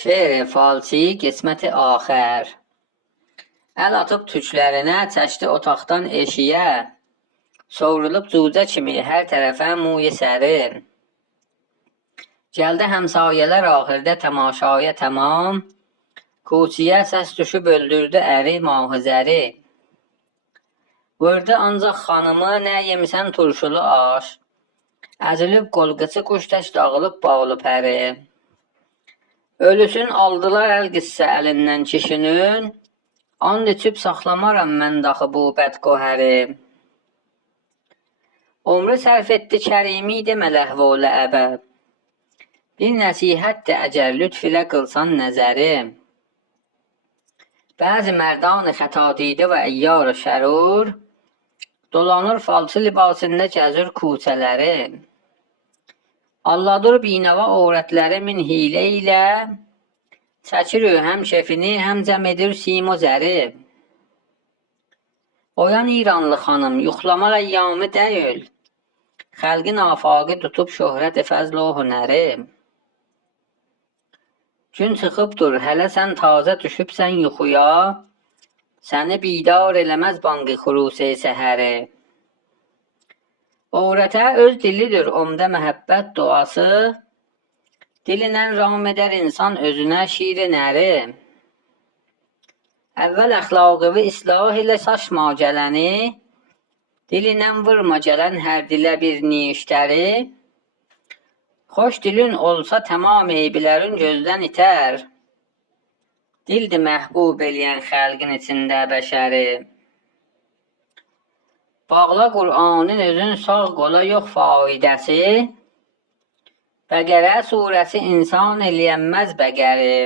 Şeir falsi qisməti axər. Əl atıb tüklərinə, çəkdi otaqdan eşiyə, sovrulub cücə kimi hər tərəfə muyə sərin. Gəldi həmsayələr axirdə təmaşaya tamam, kuçiyə səs düşüb öldürdü əri mahızəri. Vurdu ancaq xanımı, nə yemisən turşulu aş, əzilib qolqıçı quş tək dağılıb bağlı pəri. Ölüsün aldılar əl qıssə əlindən kişinin, and içib saxlamaram mən daxı bu bədqohəri. Ömrü sərf etdi kərimi demə ləhv-olə əbəd, bir nəsihətdir əgər lütf ilə qılsan nəzəri. Bəzi mərdan-ı xətadidə və əyyar-ı şərur, dolanır falçı libasında gəzir kuçələri. Alladır binəva övrətləri min hilə ilə, çəkir həm kefini, həm cəm edir sim o zəri. Oyan İranlı xanım, yuxlamaq əyyamı deyil, xəlqin afaqı tutub şöhrət-i fəzl o hünəri. Gün çıxıbdır, hələ sən tazə düşübsən yuxuya, səni bidar eləməz banqı xuruse səhəri. Övrətə öz dilidir ömdə məhəbbət duası, dilinən ram edər insan özünə şir-i nəri. Əvvəl əxlaqıvı islah ilə saçma gələni, dilinən vurma gələn hər dilə bir niştəri. Xoş dilin olsa tamam eybilərin gözdən itər, dildi məhbub eləyən xəlqin içində bəşəri. Bağla Qur'anın özün sağ qola yox faidəsi, bəqərə surəsi insan eləyənməz bəqəri.